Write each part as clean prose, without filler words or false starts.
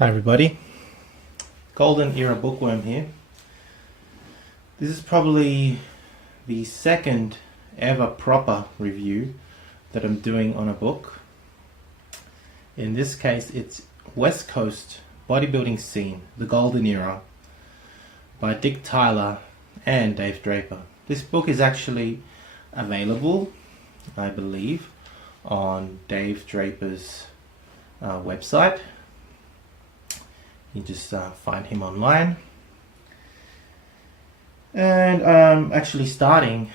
Hi everybody, Golden Era Bookworm here. This is probably the second ever proper review that I'm doing on a book. In this case it's West Coast Bodybuilding Scene, The Golden Era by Dick Tyler and Dave Draper. This book is actually available, I believe, on Dave Draper's website. You just find him online, and I'm actually starting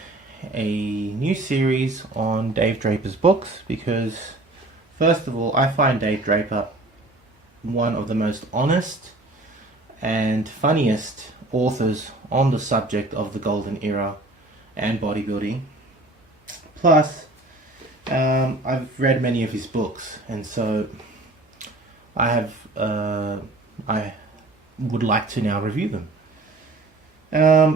a new series on Dave Draper's books because, first of all, I find Dave Draper one of the most honest and funniest authors on the subject of the Golden Era and bodybuilding. Plus, I've read many of his books, and so I would like to now review them.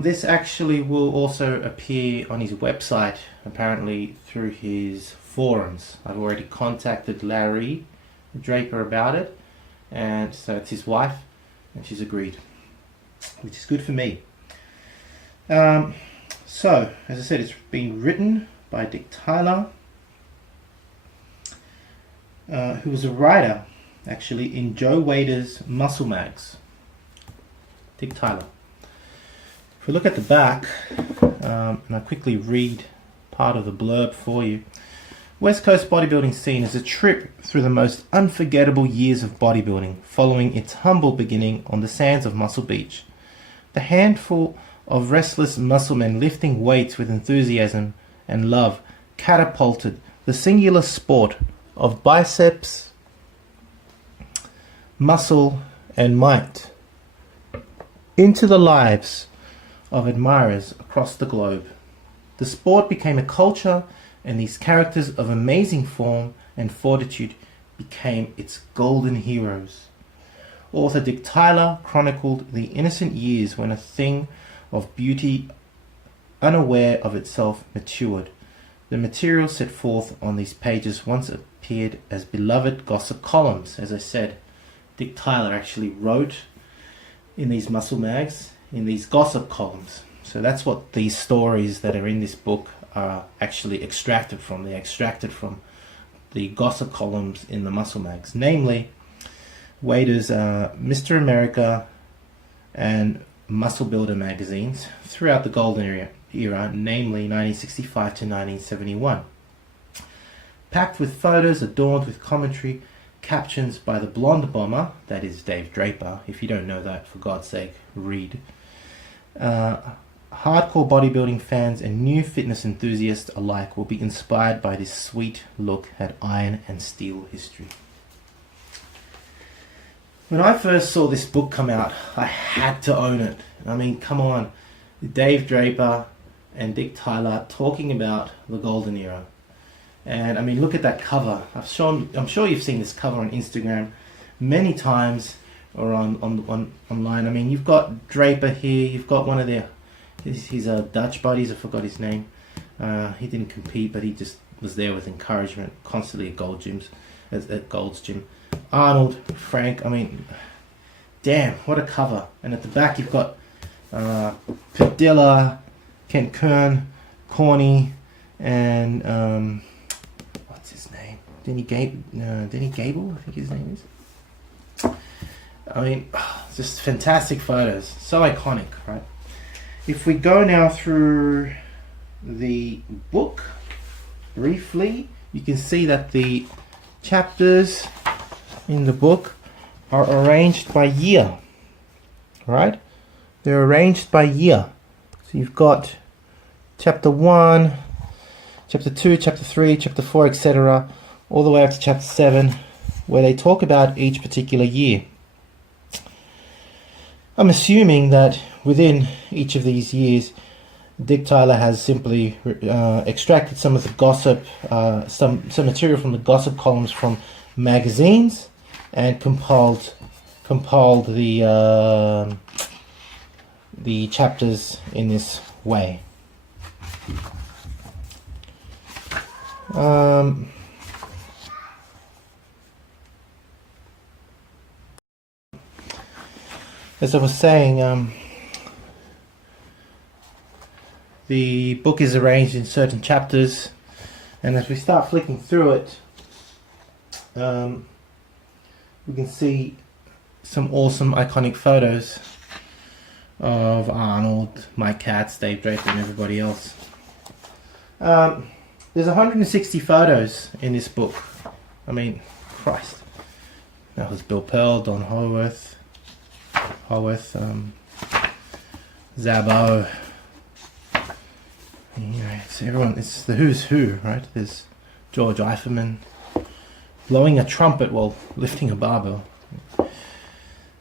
This actually will also appear on his website, apparently through his forums. I've already contacted Larry Draper about it, and so it's his wife, and she's agreed, which is good for me. So, as I said, it's been written by Dick Tyler, who was a writer actually in Joe Weider's Muscle Mags. Dick Tyler. If we look at the back, and I quickly read part of the blurb for you. West Coast Bodybuilding Scene is a trip through the most unforgettable years of bodybuilding, following its humble beginning on the sands of Muscle Beach. The handful of restless musclemen lifting weights with enthusiasm and love catapulted the singular sport of biceps, muscle and might into the lives of admirers across the globe. The sport became a culture, and these characters of amazing form and fortitude became its golden heroes. Author Dick Tyler chronicled the innocent years when a thing of beauty, unaware of itself, matured. The material set forth on these pages once appeared as beloved gossip columns. As I said, Dick Tyler actually wrote in these muscle mags, in these gossip columns. So that's what these stories that are in this book are actually extracted from. They're extracted from the gossip columns in the muscle mags, namely Weider's Mr. America and Muscle Builder magazines throughout the Golden Era, namely 1965 to 1971. Packed with photos adorned with commentary, captions by the blonde bomber, that is Dave Draper. If you don't know that, for God's sake, read. Hardcore bodybuilding fans and new fitness enthusiasts alike will be inspired by this sweet look at iron and steel history. When I first saw this book come out, I had to own it. I mean, come on. Dave Draper and Dick Tyler talking about the Golden Era. And I mean, look at that cover. I'm sure you've seen this cover on Instagram many times, or on online. I mean, you've got Draper here. You've got one of his Dutch buddies. I forgot his name. He didn't compete, but he just was there with encouragement, constantly at Gold's Gym. Arnold, Frank. I mean, damn, what a cover! And at the back, you've got Padilla, Ken Kern, Corny, and what's his name? Denny Gable, I think his name is. I mean, just fantastic photos, so iconic, right? If we go now through the book briefly, you can see that the chapters in the book are arranged by year, right? They're arranged by year. So you've got chapter 1, chapter 2, chapter 3, chapter 4, etc., all the way up to chapter 7, where they talk about each particular year. I'm assuming that within each of these years, Dick Tyler has simply extracted some of the gossip, some material from the gossip columns from magazines, and compiled the chapters in this way. as I was saying, the book is arranged in certain chapters, and as we start flicking through it, we can see some awesome iconic photos of Arnold, Mike Katz, Dave Draper, and everybody else. There's 160 photos in this book. I mean, Christ. That was Bill Pearl, Don Howarth, Zabo. You know, it's everyone. It's the who's who, right? There's George Eiferman blowing a trumpet while lifting a barbell.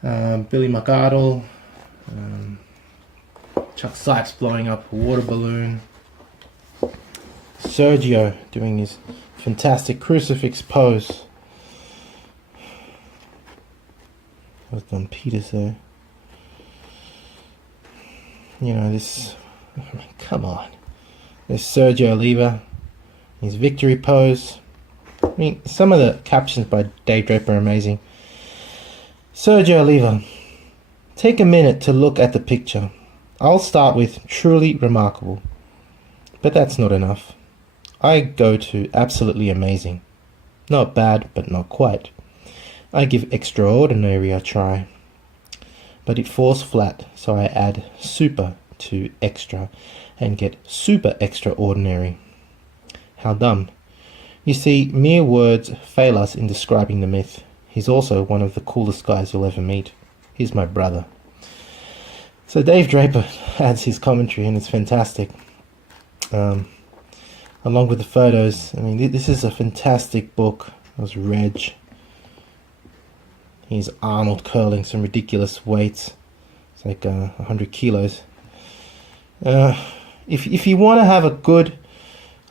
Billy McArdle, Chuck Sipes blowing up a water balloon. Sergio doing his fantastic crucifix pose. I've done Peters there. You know, this. I mean, come on. There's Sergio Oliva, his victory pose. I mean, some of the captions by Dave Draper are amazing. Sergio Oliva, take a minute to look at the picture. I'll start with truly remarkable. But that's not enough. I go to absolutely amazing. Not bad, but not quite. I give extraordinary a try. But it falls flat, so I add super to extra and get super extraordinary. How dumb. You see, mere words fail us in describing the myth. He's also one of the coolest guys you'll ever meet. He's my brother. So Dave Draper adds his commentary, and it's fantastic. Along with the photos. I mean, this is a fantastic book. There's Reg. Here's Arnold curling some ridiculous weights. It's like 100 kilos. If you want to have a good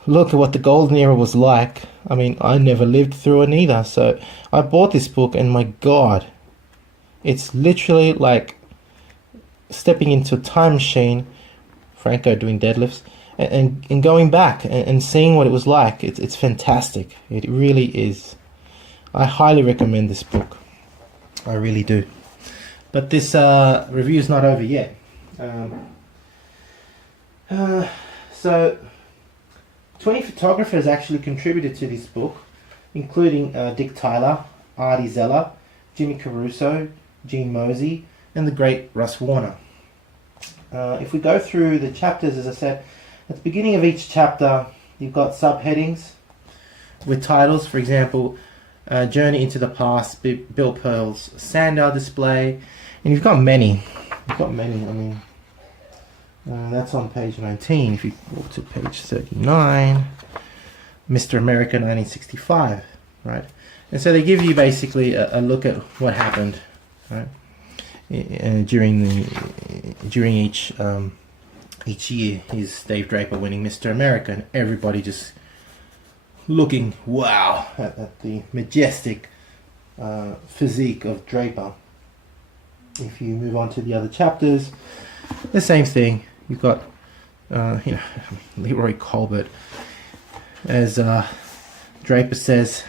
look at what the golden era was like, I mean, I never lived through it either, so I bought this book, and my God, it's literally like stepping into a time machine, Franco doing deadlifts, and going back and seeing what it was like. It's fantastic. It really is. I highly recommend this book. I really do. But this review is not over yet. So 20 photographers actually contributed to this book, including Dick Tyler, Artie Zeller, Jimmy Caruso, Gene Mosey, and the great Russ Warner. If we go through the chapters, as I said, at the beginning of each chapter, you've got subheadings with titles. For example, Journey into the Past, Bill Pearl's Sandow display, and you've got many. I mean, that's on page 19. If you go to page 39, Mr. America 1965, right? And so they give you basically a look at what happened, right? During each year. Is Dave Draper winning Mr. America, and everybody just looking wow at the majestic physique of Draper. If you move on to the other chapters, the same thing. You've got Leroy Colbert, as Draper says.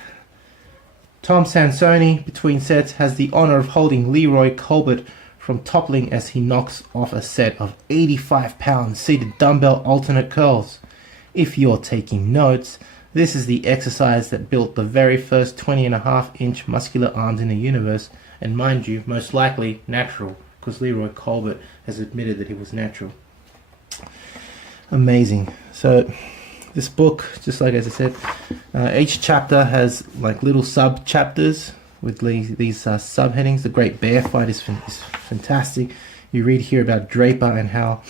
Tom Sansoni, between sets, has the honor of holding Leroy Colbert from toppling as he knocks off a set of 85-pound seated dumbbell alternate curls. If you're taking notes, this is the exercise that built the very first 20.5-inch muscular arms in the universe, and mind you, most likely natural, because Leroy Colbert has admitted that he was natural. Amazing. So this book, just like as I said, each chapter has like little sub chapters with these subheadings. The Great Bear Fight is fantastic. You read here about Draper and how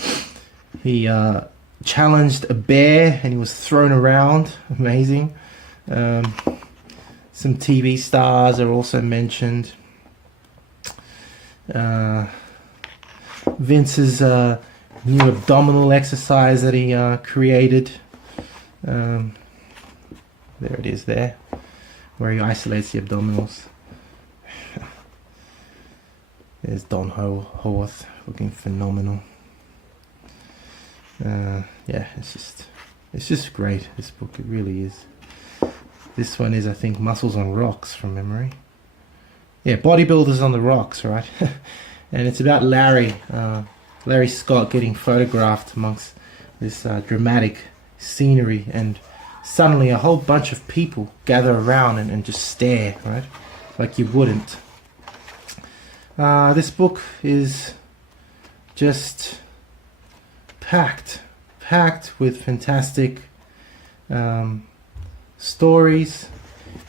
he challenged a bear and he was thrown around. Amazing. Some TV stars are also mentioned. Vince's new abdominal exercise that he created. There it is there, where he isolates the abdominals. There's Don Howarth looking phenomenal. Yeah, it's just great, this book. It really is. This one is, I think, Muscles on Rocks from memory. Yeah, Bodybuilders on the Rocks, right? and it's about Larry Scott getting photographed amongst this dramatic scenery, and suddenly a whole bunch of people gather around and just stare, right? Like you wouldn't. This book is just packed with fantastic stories.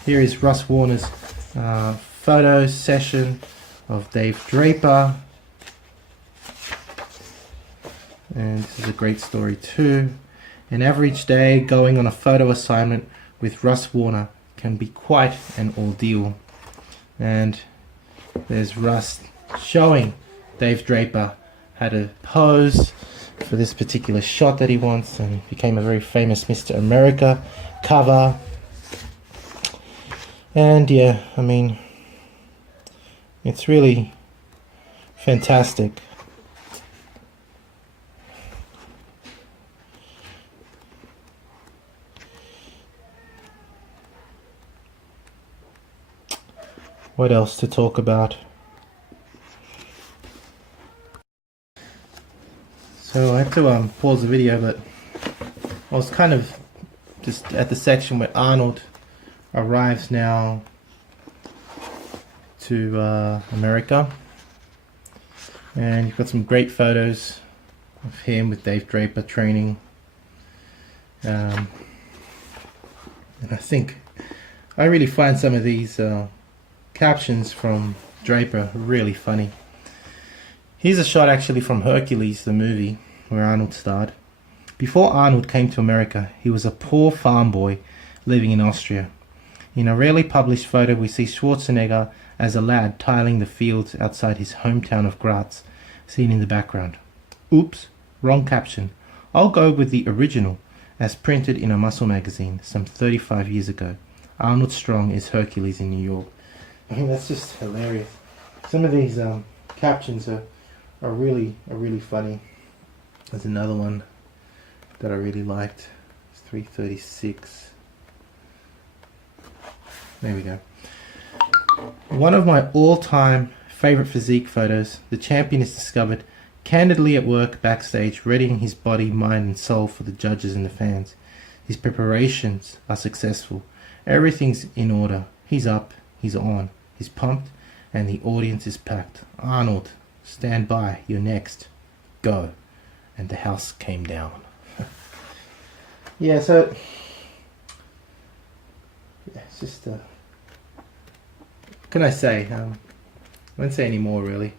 Here is Russ Warner's photo session of Dave Draper, and this is a great story too. An average day going on a photo assignment with Russ Warner can be quite an ordeal. And there's Russ showing Dave Draper how to pose for this particular shot that he wants, and became a very famous Mr. America cover. And yeah, I mean, it's really fantastic. What else to talk about? So I had to pause the video, but I was kind of just at the section where Arnold arrives now to America, and you've got some great photos of him with Dave Draper training, and I really find some of these captions from Draper really funny. Here's a shot actually from Hercules, the movie where Arnold starred. Before Arnold came to America, he was a poor farm boy living in Austria. In a rarely published photo, we see Schwarzenegger as a lad tiling the fields outside his hometown of Graz, seen in the background. Oops, wrong caption. I'll go with the original, as printed in a muscle magazine some 35 years ago. Arnold Strong is Hercules in New York. I mean, that's just hilarious. Some of these captions are really funny. There's another one that I really liked. It's 336. There we go. One of my all-time favorite physique photos. The champion is discovered candidly at work backstage, readying his body, mind and soul for the judges and the fans. His preparations are successful. Everything's in order. He's up, he's on, he's pumped, and the audience is packed. Arnold, stand by, you're next. Go. And the house came down. Yeah, so yeah, it's just what can I say? I won't say any more really.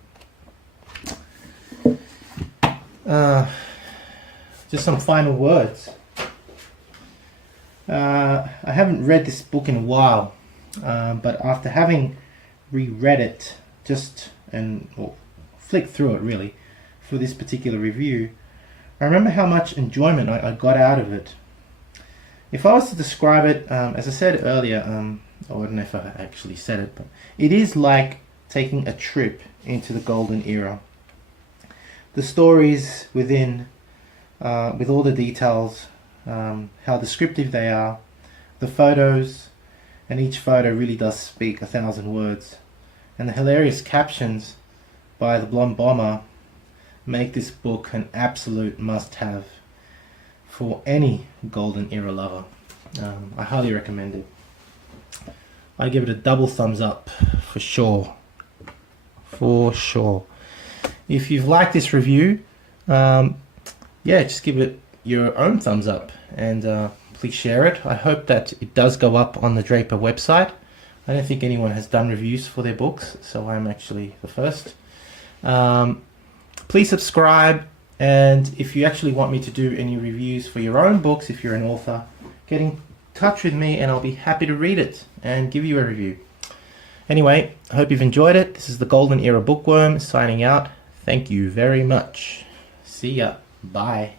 Just some final words. I haven't read this book in a while, but after having reread it flicked through it really for this particular review, I remember how much enjoyment I got out of it. If I was to describe it, as I said earlier, I don't know if I actually said it, but it is like taking a trip into the golden era. The stories within, with all the details, how descriptive they are, the photos, and each photo really does speak 1,000 words. And the hilarious captions by the Blonde Bomber make this book an absolute must-have for any golden era lover. I highly recommend it. I give it a double thumbs up for sure. For sure. If you've liked this review, yeah, just give it your own thumbs up, and please share it. I hope that it does go up on the Draper website. I don't think anyone has done reviews for their books, so I'm actually the first. Please subscribe, and if you actually want me to do any reviews for your own books, if you're an author, get in touch with me and I'll be happy to read it and give you a review. Anyway, I hope you've enjoyed it. This is the Golden Era Bookworm signing out. Thank you very much. See ya. Bye.